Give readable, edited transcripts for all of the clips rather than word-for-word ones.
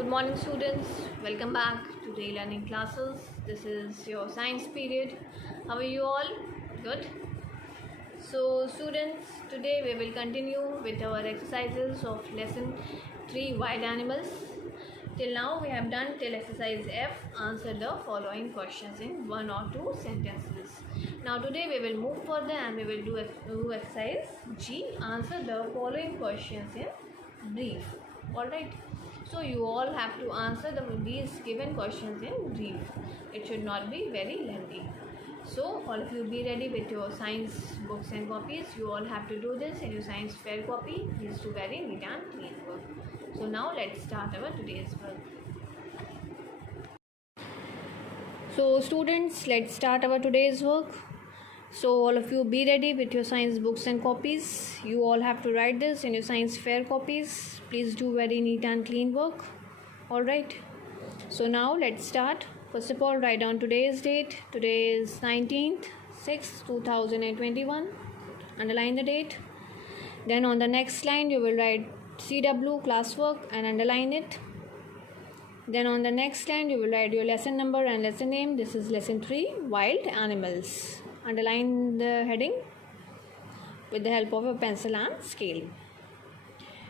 Good morning, students. Welcome back to the learning classes. This is your science period. How are you all? Good. So, students, today we will continue with our exercises of lesson 3 wild animals. Till now, we have done till exercise F. Answer the following questions in one or two sentences. Now, today we will move further and we will do exercise G. Answer the following questions in brief. Alright. So you all have to answer these given questions in brief. It should not be very lengthy. So all of you be ready with your science books and copies. You all have to do this in your science fair copy. Please do very neat and clean work. So now let's start our today's work. So students, let's start our today's work. So all of you be ready with your science books and copies. You all have to write this in your science fair copies. Please do very neat and clean work. Alright. So now let's start. First of all, write down today's date. Today is 19th 6th 2021. Underline the date. Then on the next line you will write CW classwork and underline it. Then on the next line you will write your lesson number and lesson name. This is lesson 3 wild animals. Underline the heading with the help of a pencil and scale.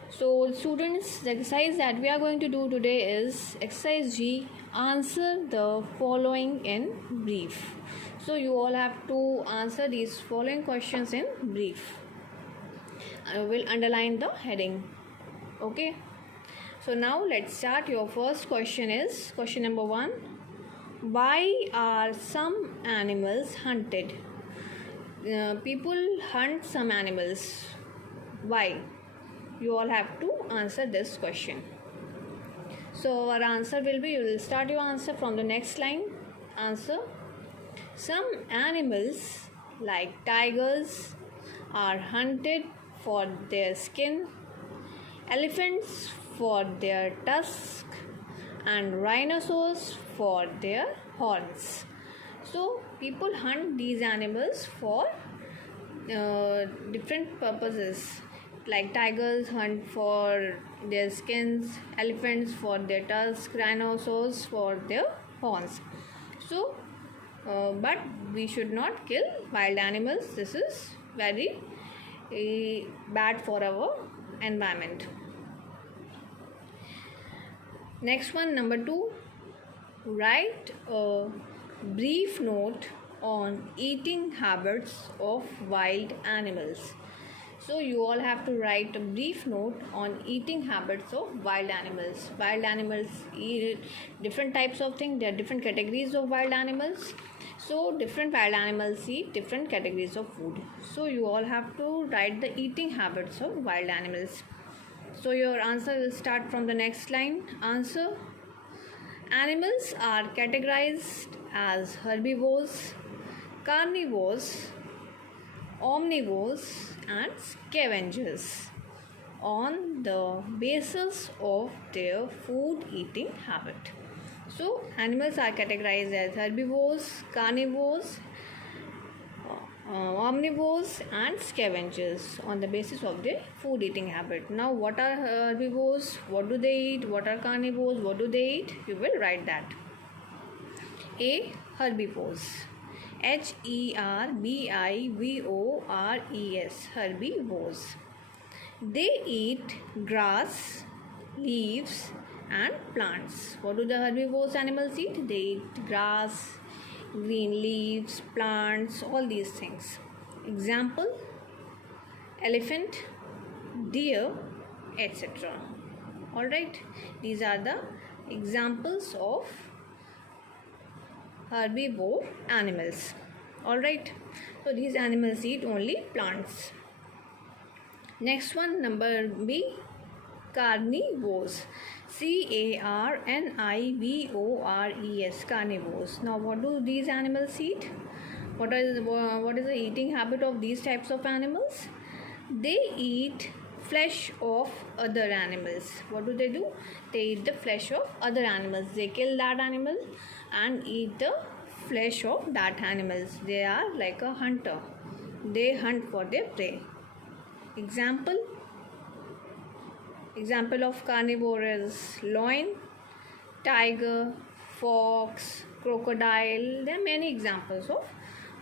So students, the exercise that we are going to do today is exercise G. Answer the following in brief. So you all have to answer these following questions in brief. I will underline the heading. Okay. So now let's start. Your first question is question number 1. Why are some animals hunted? People hunt some animals. Why? You all have to answer this question. So our answer will be, you will start your answer from the next line. Answer. Some animals like tigers are hunted for their skin, elephants for their tusk, and rhinoceros for their horns. So people hunt these animals for different purposes. Like tigers hunt for their skins, elephants for their tusks, rhinoceros for their horns. So but we should not kill wild animals. This is very bad for our environment. Next one, number 2. Write a brief note on eating habits of wild animals. So you all have to write a brief note on eating habits of wild animals. Wild animals eat different types of things. There are different categories of wild animals. So different wild animals eat different categories of food. So you all have to write the eating habits of wild animals. So your answer will start from the next line. Answer. Animals are categorized as herbivores, carnivores, omnivores and scavengers on the basis of their food eating habit. So animals are categorized as herbivores, carnivores, omnivores and scavengers on the basis of their food eating habit. Now what are herbivores? What do they eat? What are carnivores? What do they eat? You will write that. A. Herbivores. Herbivores. Herbivores. They eat grass, leaves and plants. What do the herbivores animals eat? They eat grass, green leaves, plants, all these things. Example: elephant, deer, etc. Alright, these are the examples of herbivore animals. Alright, so these animals eat only plants. Next one, number B, carnivores. Carnivores. Carnivores. Now what do these animals eat? What is the eating habit of these types of animals? They eat flesh of other animals. What do? They eat the flesh of other animals. They kill that animal and eat the flesh of that animals. They are like a hunter. They hunt for their prey. Example of carnivore is loin, tiger, fox, crocodile. There are many examples of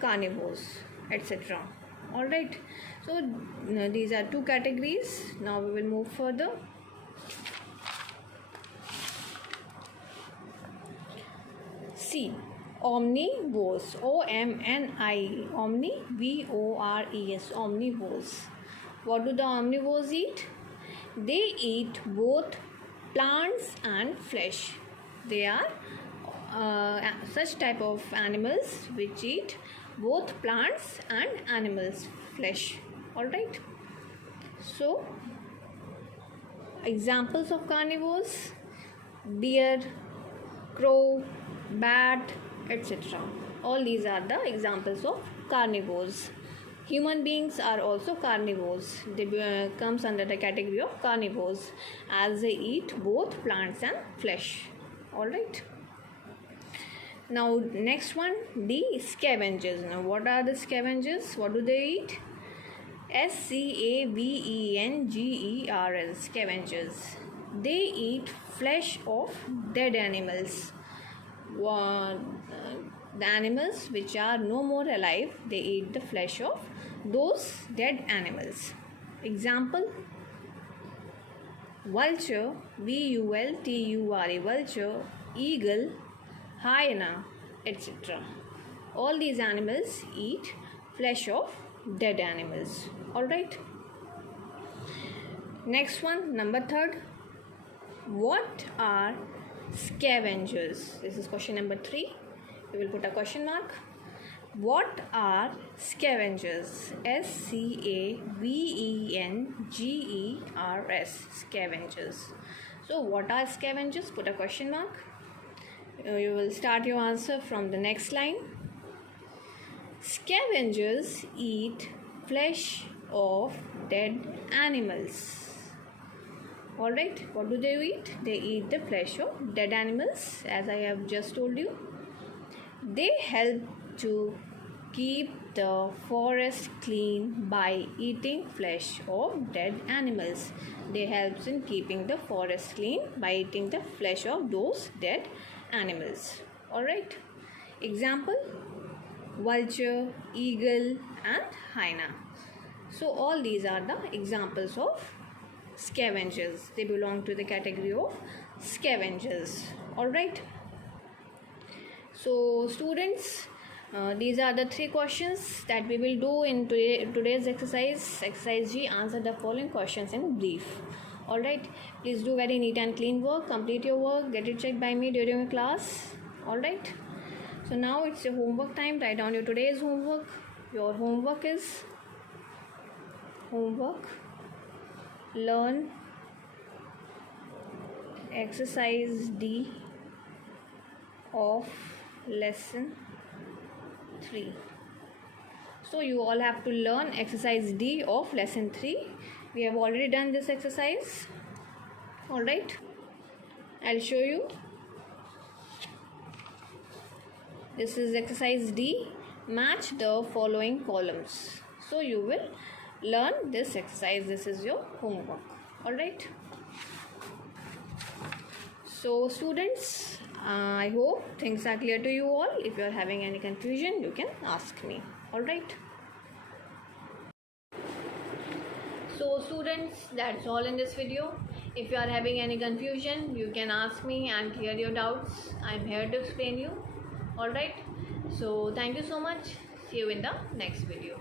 carnivores, etc. Alright, so these are two categories. Now we will move further. C. Omnivores. O-M-N-I. Omni. V-O-R-E-S. Omnivores. What do the omnivores eat? They eat both plants and flesh. They are such type of animals which eat both plants and animals flesh. Alright. So examples of carnivores: deer, crow, bat, etc. All these are the examples of carnivores. Human beings are also carnivores. They comes under the category of carnivores as they eat both plants and flesh. Alright. Now next one, the scavengers. Now what are the scavengers? What do they eat? S-C-A-V-E-N-G-E-R-S. Scavengers. They eat flesh of dead animals. The animals which are no more alive, they eat the flesh of those dead animals. Example: vulture, V-U-L-T-U-R-E, vulture, eagle, hyena, etc. All these animals eat flesh of dead animals. Alright. Next one, number 3. What are scavengers? This is question number 3. We will put a question mark. What are scavengers? S-C-A-V-E-N-G-E-R-S. Scavengers. So what are scavengers? Put a question mark. You will start your answer from the next line. Scavengers eat flesh of dead animals. Alright, what do they eat? They eat the flesh of dead animals, as I have just told you. They help to keep the forest clean by eating flesh of dead animals. They help in keeping the forest clean by eating the flesh of those dead animals. Alright. Example: vulture, eagle and hyena. So all these are the examples of scavengers. They belong to the category of scavengers. Alright. So students, these are the 3 questions that we will do in today's exercise. Exercise G. Answer the following questions in brief. Alright. Please do very neat and clean work. Complete your work. Get it checked by me during your class. Alright. So now it's your homework time. Write down your today's homework. Your homework is learn exercise D of lesson 3. So you all have to learn exercise D of lesson 3. We have already done this exercise. Alright. I'll show you. This is exercise D. Match the following columns. So you will learn this exercise. This is your homework. Alright. So students, I hope things are clear to you all. If you are having any confusion, you can ask me. Alright. So students, that's all in this video. If you are having any confusion, you can ask me and clear your doubts. I'm here to explain you. Alright. So thank you so much. See you in the next video.